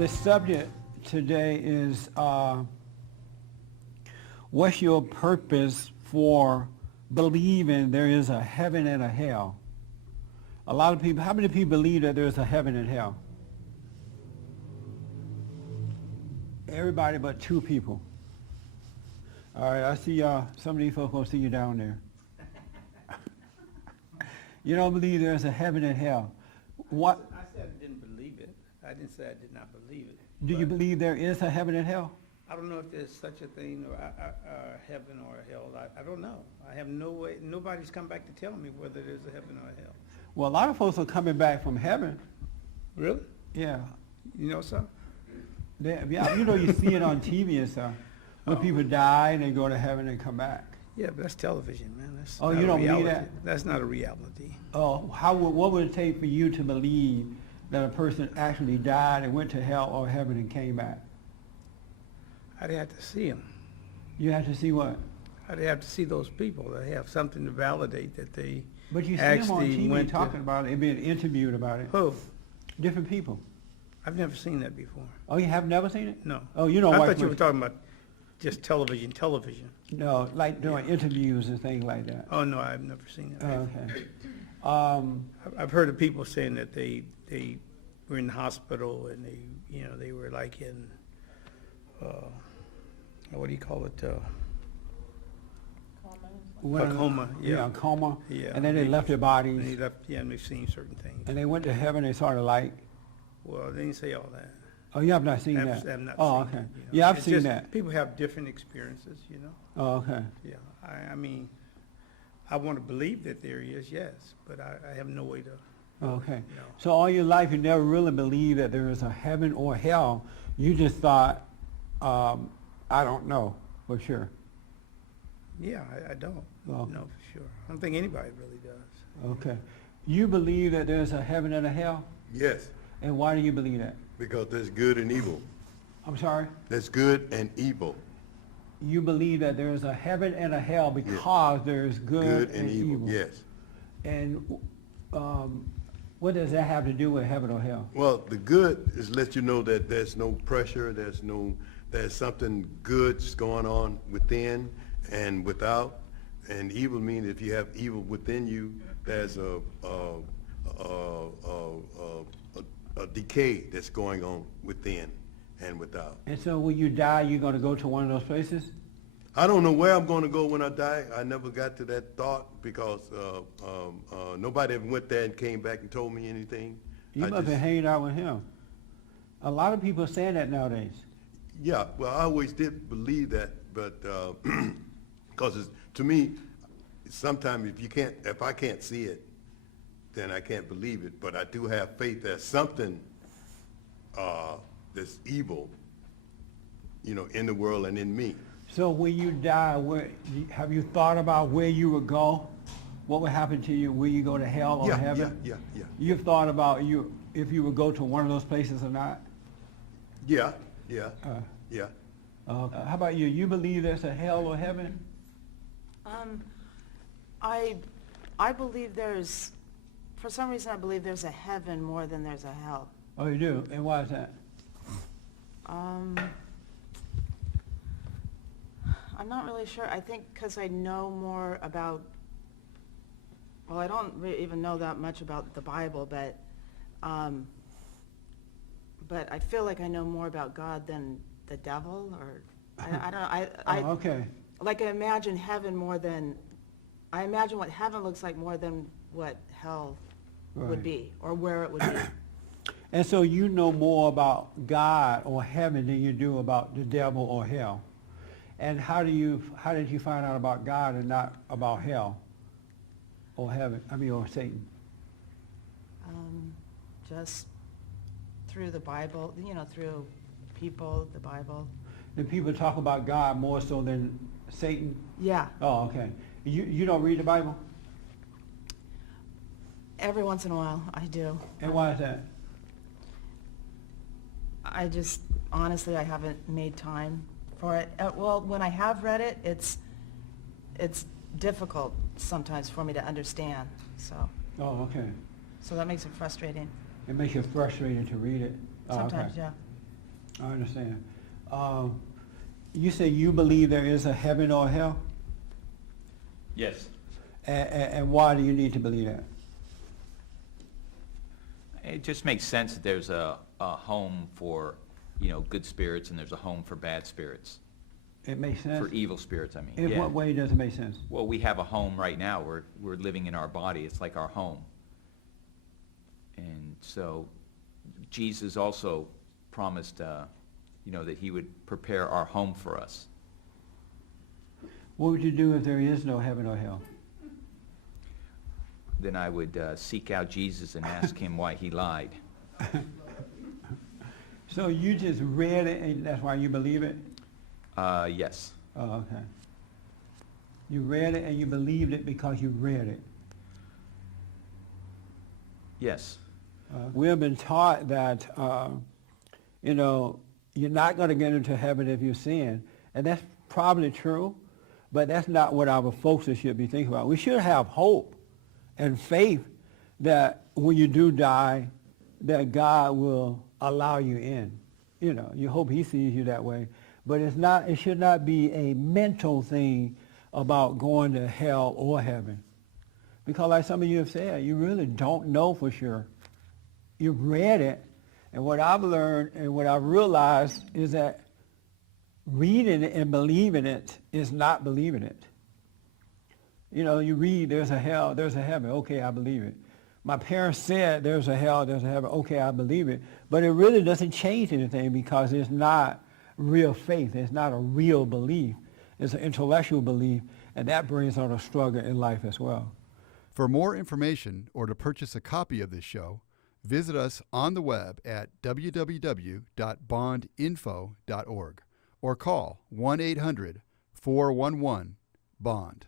The subject today is what's your purpose for believing there is a heaven and a hell? A lot of people, how many people believe that there's a heaven and hell? Everybody but 2 people. All right, I see y'all. Some of these folks gonna see you down there. You don't believe there's a heaven and hell. What? I said I didn't believe it. I didn't say I did not believe it. Do you believe there is a heaven and hell? I don't know if there's such a thing, or heaven or a hell. I don't know. I have no way. Nobody's come back to tell me whether there's a heaven or a hell. Well, a lot of folks are coming back from heaven. Really? Yeah. You know so? Yeah, you know, you see it on TV and stuff. When people die and they go to heaven and come back. Yeah, but that's television, man. That's Oh, not you a don't believe reality. that? That's not a reality. Oh, what would it take for you to believe that a person actually died and went to hell or heaven and came back? I'd have to see them. You have to see what? I'd have to see those people that have something to validate that they But you see them on actually TV went talking about it and being interviewed about it. Who? Different people. I've never seen that before. Oh, you have never seen it? No. Oh, you don't I watch thought you much- were talking about just television. No, like doing interviews and things like that. Oh, no, I've never seen that. Oh, okay. I've heard of people saying that they were in the hospital and they were like in, what do you call it? A coma. Yeah, a coma. Yeah. And then they left their bodies. And they left, yeah, and they've seen certain things. And they went to heaven, they saw the light. Well, they didn't say all that. Oh, you have not seen that? I've not Oh, seen okay. it, Yeah, I've It's seen just that. People have different experiences, Oh, okay. Yeah, I mean, I want to believe that there is, yes, but I have no way to. Okay. No. So all your life you never really believed that there is a heaven or hell. You just thought, I don't know for sure. Yeah, I don't Oh. know for sure. I don't think anybody really does. Okay. You believe that there's a heaven and a hell? Yes, And why do you believe that? because there's good and evil. I'm sorry? There's good and evil. You believe that there is a heaven and a hell because there's good and evil. Yes. And what does that have to do with heaven or hell? Well, the good is let you know that there's no pressure, there's something good's going on within and without. And evil means if you have evil within you, there's a decay that's going on within and without. And so when you die, you're going to go to one of those places? I don't know where I'm going to go when I die. I never got to that thought because nobody ever went there and came back and told me anything. You must have been hanging out with him. A lot of people are saying that nowadays. Yeah, well, I always did believe that, but because to me, sometimes if I can't see it, then I can't believe it. But I do have faith there's something that's evil, in the world and in me. So when you die, have you thought about where you would go? What would happen to you? Will you go to hell or heaven? Yeah. You've thought about if you would go to one of those places or not? Yeah. How about you? You believe there's a hell or heaven? I believe for some reason I believe there's a heaven more than there's a hell. Oh, you do? And why is that? I'm not really sure. I think because I know more about, well, I don't even know that much about the Bible, but I feel like I know more about God than the devil, or I don't know. Okay. Like I imagine heaven more than, I imagine what heaven looks like more than what hell would Right. be, or where it would be. And so you know more about God or heaven than you do about the devil or hell. And how did you find out about God and not about hell or heaven, or Satan? Just through the Bible, through people, the Bible. Do people talk about God more so than Satan? Yeah, Oh, okay. You don't read the Bible? every once in a while I do. And why is that? I just, honestly, I haven't made time for it. Well, when I have read it, it's difficult sometimes for me to understand, so Oh, okay. that makes it frustrating. It makes you frustrated to read it. Oh, Sometimes, okay. yeah. I understand. You say you believe there is a heaven or hell? Yes. And why do you need to believe that? It just makes sense that there's a home for, good spirits, and there's a home for bad spirits, It makes sense? for evil spirits, I mean. In Yeah. what way does it make sense? Well, we have a home right now. We're living in our body. It's like our home. And so Jesus also promised, that he would prepare our home for us. What would you do if there is no heaven or hell? Then I would seek out Jesus and ask him why he lied. So you just read it and that's why you believe it? Yes. Oh, okay. You read it and you believed it because you read it. Yes. We have been taught that, you're not going to get into heaven if you sin. And that's probably true, but that's not what our focus should be thinking about. We should have hope and faith that when you do die, that God will allow you in. You hope he sees you that way. But it should not be a mental thing about going to hell or heaven. Because like some of you have said, you really don't know for sure. You've read it, and what I've learned and what I've realized is that reading it and believing it is not believing it. You read there's a hell, there's a heaven, okay, I believe it. My parents said there's a hell, there's a heaven, okay, I believe it. But it really doesn't change anything because it's not real faith. It's not a real belief. It's an intellectual belief, and that brings on a struggle in life as well. For more information or to purchase a copy of this show, visit us on the web at www.bondinfo.org or call 1-800-411-BOND.